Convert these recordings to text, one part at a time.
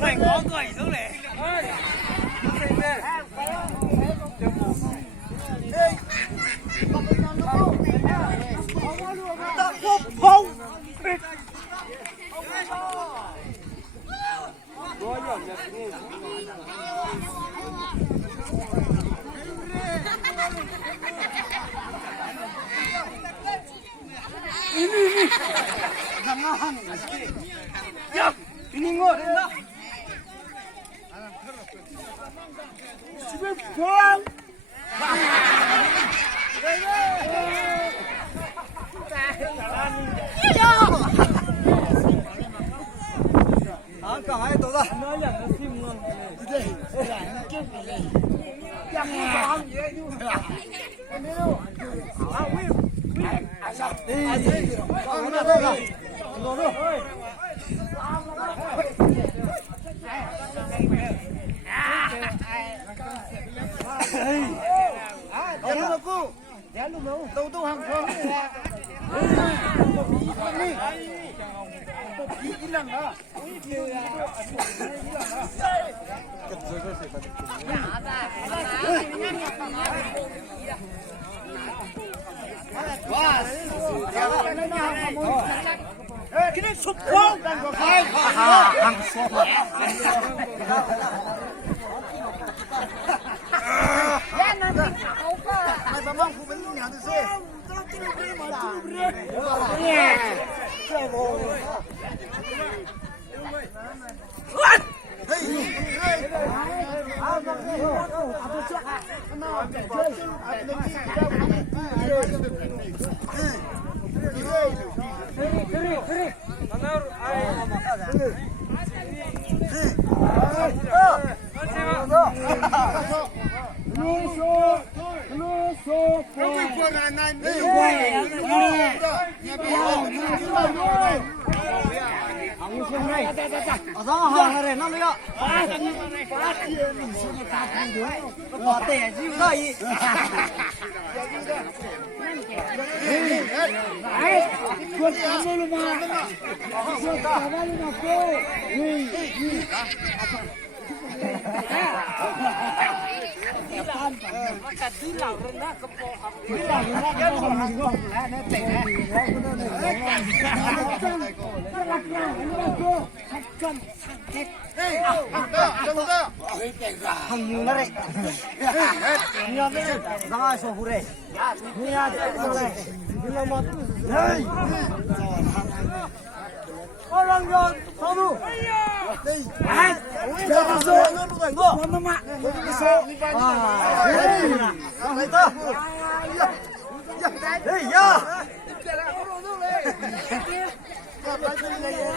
Mày có cười xuống này. 야, 이닌 거 된다. 집에 보안. 아까 아예 너다. nói là nó phim luôn. Đâu hàng không 그냥 소포 한 소포 야 나는 아오빠 나 mamang pupunta niya doon siya Orang yang satu.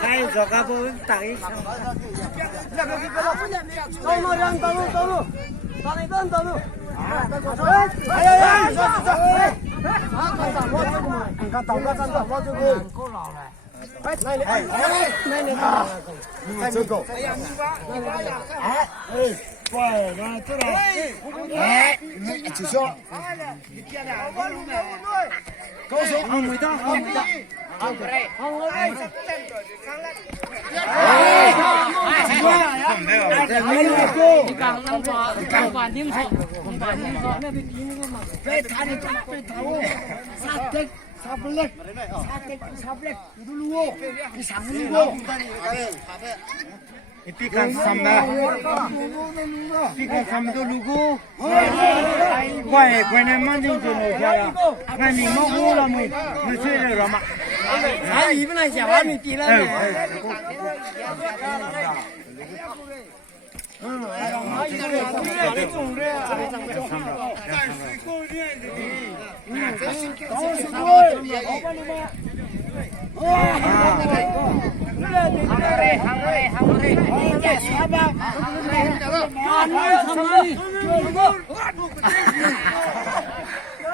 Hai giờ các bố tặng tao yang tahu tahu angkat tahu kan tahu mau juga này chơi cổ quay ra chỗ này chỉ số câu số không người ta không người ta không người càng quản điểm số này bị tiếng mà về thằng này về thấu sát chết 사블렉 사블렉 누르고 이 상누고 이피칸 삼나 이피칸 삼도 누구 과에 과에 만든 줄 알아 아니 먹으라 뭐 늦으려 라마 아 이번에 샤와미 뛰라네